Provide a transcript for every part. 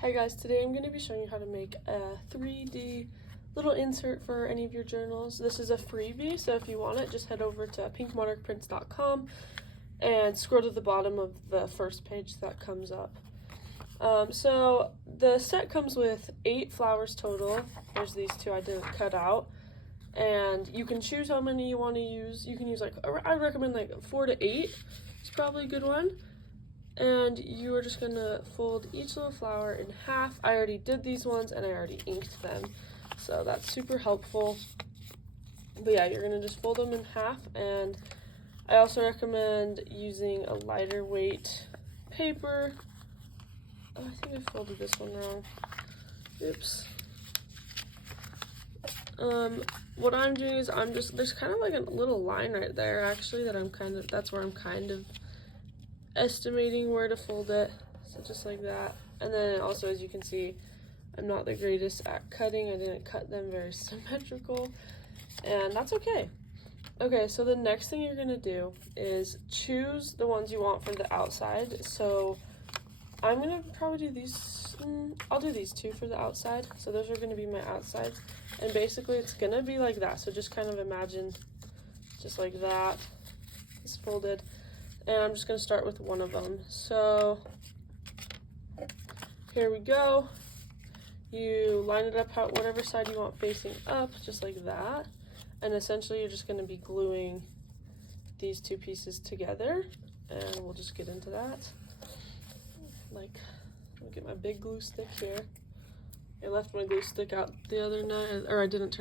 Hi guys, today I'm going to be showing you how to make a 3D little insert for any of your journals. This is a freebie, so if you want it, just head over to pinkmonarchprints.com and scroll to the bottom of the first page that comes up. So the set comes with 8 flowers total. There's these 2 I didn't cut out. And you can choose how many you want to use. You can use I recommend 4 to 8. It's probably a good one. And you are just gonna fold each little flower in half. I already did these ones and I already inked them, so that's super helpful. But yeah, you're gonna just fold them in half, and I also recommend using a lighter weight paper. Oh, I think I folded this one wrong. Oops. What I'm doing is there's kind of like a little line right there actually that's where I'm kind of estimating where to fold it, so just like that. And then also, as you can see, I'm not the greatest at cutting. I didn't cut them very symmetrical, and that's okay. Okay, so the next thing you're gonna do is choose the ones you want for the outside. So I'm gonna probably do these, I'll do these 2 for the outside. So those are gonna be my outsides, and basically it's gonna be like that. So just kind of imagine just like that, it's folded. And I'm just going to start with one of them. So here we go. You line it up whatever side you want facing up, just like that. And essentially you're just going to be gluing these 2 pieces together. And we'll just get into that. I'll get my big glue stick here. I left my glue stick out the other night, or I didn't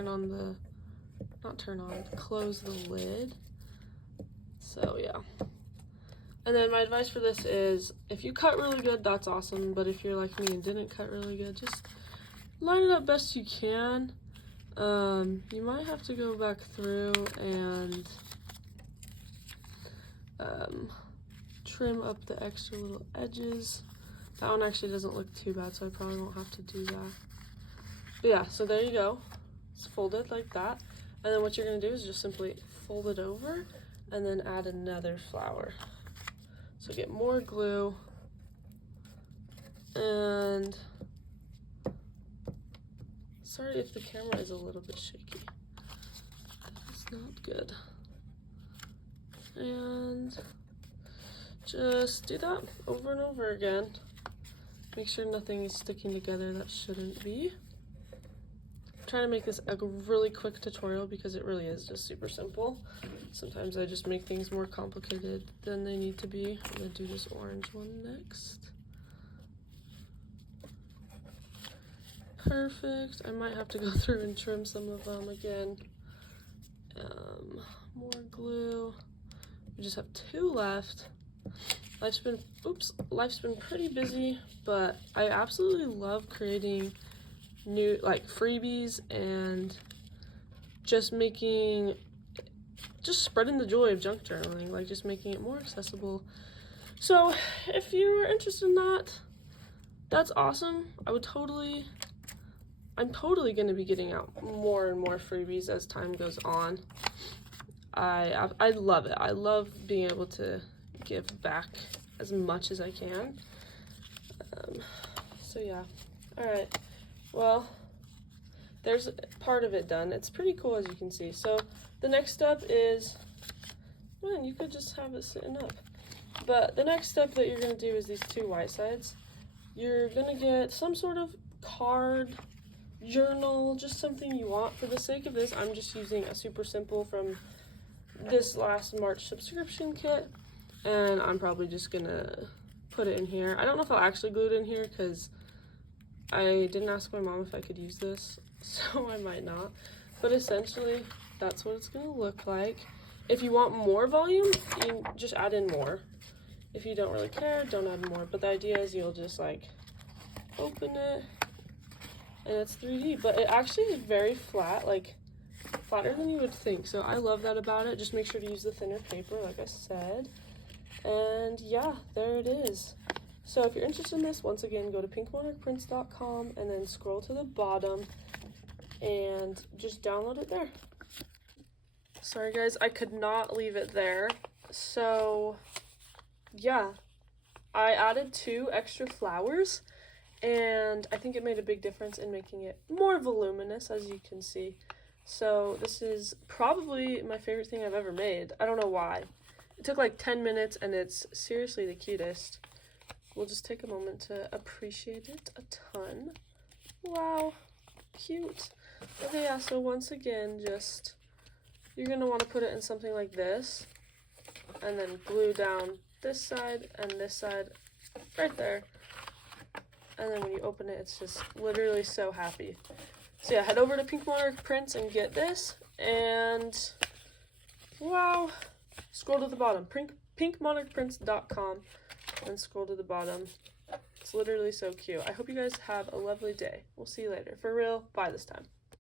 close the lid. So yeah. And then my advice for this is, if you cut really good, that's awesome. But if you're like me and didn't cut really good, just line it up best you can. You might have to go back through and trim up the extra little edges. That one actually doesn't look too bad, so I probably won't have to do that. But yeah, so there you go. It's folded like that. And then what you're going to do is just simply fold it over and then add another flower. So get more glue, and sorry if the camera is a little bit shaky. It's not good. And just do that over and over again. Make sure nothing is sticking together that shouldn't be. I'm trying to make this a really quick tutorial because it really is just super simple. Sometimes I just make things more complicated than they need to be. I'm gonna do this orange one next. Perfect. I might have to go through and trim some of them again. More glue. We just have 2 left. Life's been pretty busy, but I absolutely love creating new freebies and just spreading the joy of junk journaling, just making it more accessible. So if you're interested in that, that's awesome. I'm totally going to be getting out more and more freebies as time goes on. I love it. I love being able to give back as much as I can. So yeah. Alright. Well, there's part of it done. It's pretty cool, as you can see. So the next step is, man, you could just have it sitting up. But the next step that you're going to do is these 2 white sides. You're going to get some sort of card, journal, just something you want. For the sake of this, I'm just using a super simple from this last March subscription kit. And I'm probably just going to put it in here. I don't know if I'll actually glue it in here because I didn't ask my mom if I could use this, so I might not. But essentially, that's what it's going to look like. If you want more volume, you just add in more. If you don't really care, don't add more. But the idea is you'll just open it, and it's 3D. But it actually is very flat, flatter than you would think. So I love that about it. Just make sure to use the thinner paper, like I said. And yeah, there it is. So if you're interested in this, once again, go to pinkmonarchprints.com and then scroll to the bottom and just download it there. Sorry guys, I could not leave it there. So yeah, I added 2 extra flowers and I think it made a big difference in making it more voluminous, as you can see. So this is probably my favorite thing I've ever made. I don't know why. It took like 10 minutes and it's seriously the cutest. We'll just take a moment to appreciate it a ton. Wow, cute. Okay, yeah, so once again, just, you're gonna want to put it in something like this, and then glue down this side and this side right there. And then when you open it, it's just literally so happy. So yeah, head over to Pink Monarch Prints and get this, and wow, scroll to the bottom, pinkmonarchprints.com, and scroll to the bottom. It's literally so cute. I hope you guys have a lovely day. We'll see you later. For real, bye this time.